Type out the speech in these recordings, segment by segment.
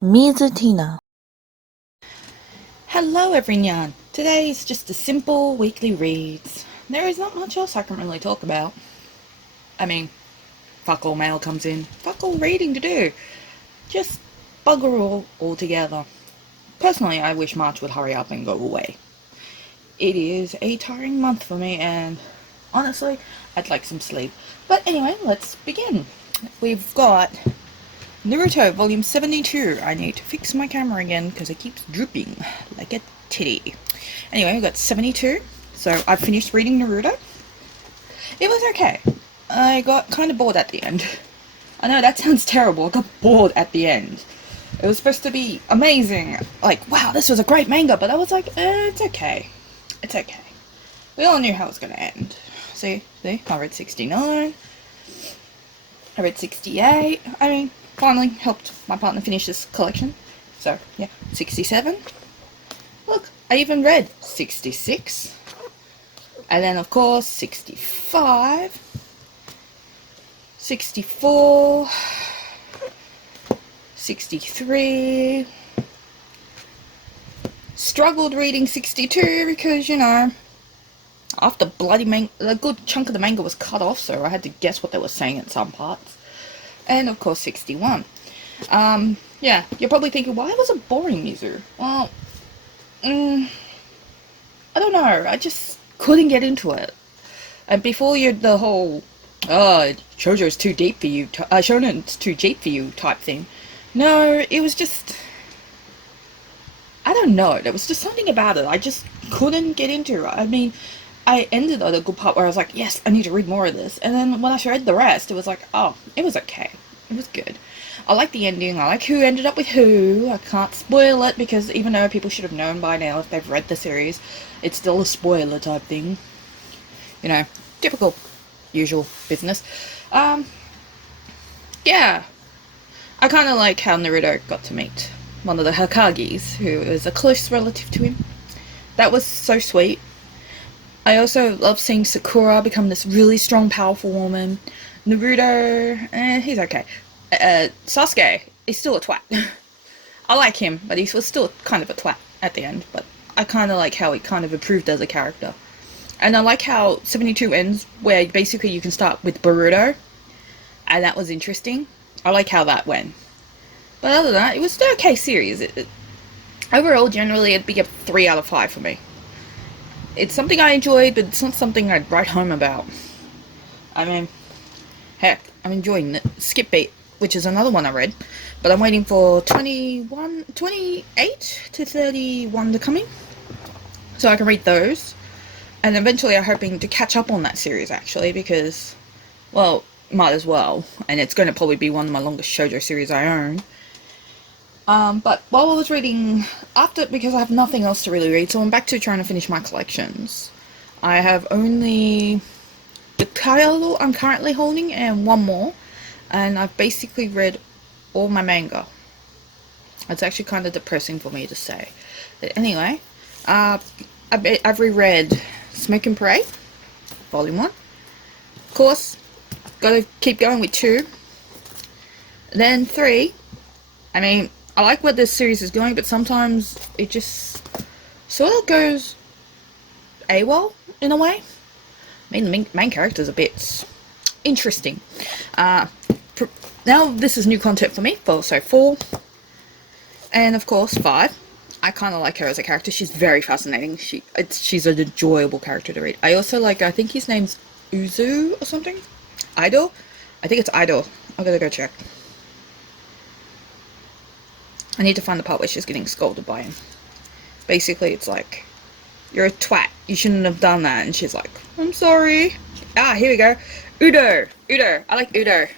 Mizutina. Hello everyone! Today is just a simple weekly reads. There is not much else I can really talk about. I mean, fuck all mail comes in, fuck all reading to do. Just bugger all altogether. Personally, I wish March would hurry up and go away. It is a tiring month for me and honestly, I'd like some sleep. But anyway, let's begin. We've got Naruto Volume 72. I need to fix my camera again because it keeps drooping like a titty. Anyway, we got 72. So I finished reading Naruto. It was okay. I got kind of bored at the end. I know that sounds terrible. I got bored at the end. It was supposed to be amazing. Like, wow, this was a great manga. But I was like, it's okay. It's okay. We all knew how it was going to end. See? I read 69. I read 68. I mean, finally helped my partner finish this collection. So, yeah, 67. Look, I even read 66. And then, of course, 65. 64. 63. Struggled reading 62 because, you know, after a good chunk of the manga was cut off, so I had to guess what they were saying at some parts. And, of course, 61. Yeah, you're probably thinking, why was it boring, Mizu? Well, I don't know, I just couldn't get into it. And before you the whole, shoujo's too deep for you, shonen's too deep for you type thing. No, it was just, I don't know, there was just something about it I just couldn't get into. I mean, I ended at a good part where I was like, yes, I need to read more of this. And then when I read the rest, it was like, oh, it was okay. It was good. I like the ending. I like who ended up with who. I can't spoil it because even though people should have known by now if they've read the series, it's still a spoiler type thing. You know, typical, usual business. Yeah. I kind of like how Naruto got to meet one of the Hokagis, who is a close relative to him. That was so sweet. I also love seeing Sakura become this really strong, powerful woman. Naruto, he's okay. Sasuke is still a twat. I like him, but he was still kind of a twat at the end. But I kind of like how he kind of improved as a character. And I like how 72 ends, where basically you can start with Boruto, and that was interesting. I like how that went. But other than that, it was still an okay series. Overall, generally, it'd be a 3 out of 5 for me. It's something I enjoyed, but it's not something I'd write home about. I mean, heck, I'm enjoying it. Skip Beat, which is another one I read, but I'm waiting for 28 to 31 to come in, so I can read those. And eventually I'm hoping to catch up on that series, actually, because, well, might as well. And it's going to probably be one of my longest shoujo series I own. But while I was reading, because I have nothing else to really read, so I'm back to trying to finish my collections. I have only the title I'm currently holding and one more, and I've basically read all my manga. It's actually kind of depressing for me to say. But anyway, I've reread Smoke and Parade, Volume 1. Of course, gotta keep going with 2. Then 3. I mean, I like where this series is going, but sometimes it just sort of goes AWOL in a way. I mean, the main character's a bit interesting. Now this is new content for me. 4, and of course 5. I kind of like her as a character. She's very fascinating. She's an enjoyable character to read. I also like, I think his name's Uzu or something. Idol. I think it's Idol. I gotta go check. I need to find the part where she's getting scolded by him. Basically, it's like, you're a twat. You shouldn't have done that. And she's like, I'm sorry. Ah, here we go. Udo. I like Udo.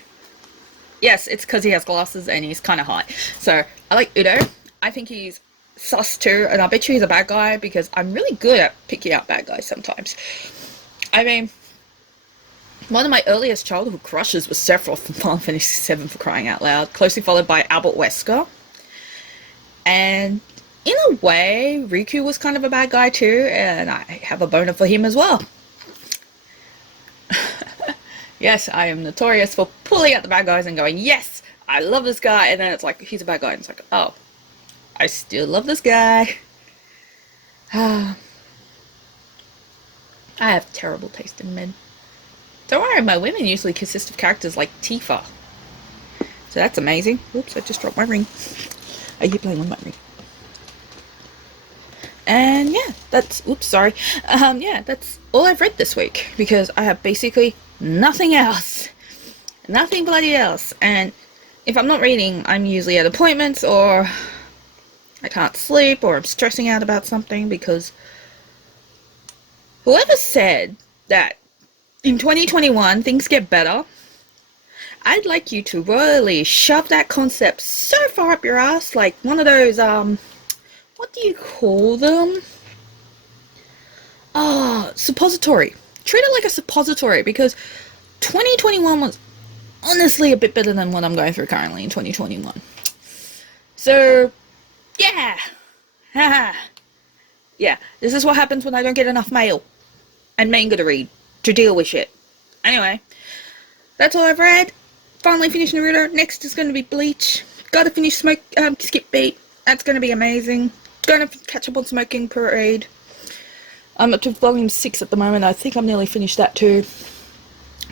Yes, it's because he has glasses and he's kind of hot. So, I like Udo. I think he's sus too. And I bet you he's a bad guy because I'm really good at picking out bad guys sometimes. I mean, one of my earliest childhood crushes was Sephiroth from Final Fantasy VII, for crying out loud. Closely followed by Albert Wesker. And in a way, Riku was kind of a bad guy too, and I have a boner for him as well. Yes, I am notorious for pulling out the bad guys and going, yes, I love this guy, and then it's like, he's a bad guy, and it's like, oh, I still love this guy. I have terrible taste in men. Don't worry, my women usually consist of characters like Tifa. So that's amazing. Oops, I just dropped my ring. I keep playing with my ring. And yeah, that's, oops, sorry. Yeah, that's all I've read this week, because I have basically nothing else. Nothing bloody else. And if I'm not reading, I'm usually at appointments, or I can't sleep, or I'm stressing out about something, because whoever said that in 2021 things get better, I'd like you to really shove that concept so far up your ass, like one of those, what do you call them? Suppository. Treat it like a suppository, because 2021 was honestly a bit better than what I'm going through currently in 2021. So, yeah. Haha. Yeah, this is what happens when I don't get enough mail and manga to read to deal with shit. Anyway, that's all I've read. Finally finished Naruto. Next is going to be Bleach. Gotta finish Skip Beat. That's going to be amazing. Going to catch up on Smoking Parade. I'm up to volume 6 at the moment. I think I'm nearly finished that too.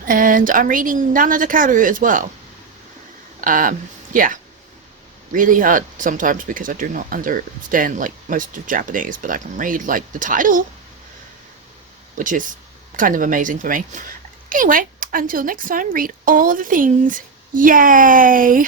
And I'm reading Nana Dakaru as well. Yeah. Really hard sometimes because I do not understand like most of Japanese, but I can read like the title, which is kind of amazing for me. Anyway, until next time, read all the things. Yay!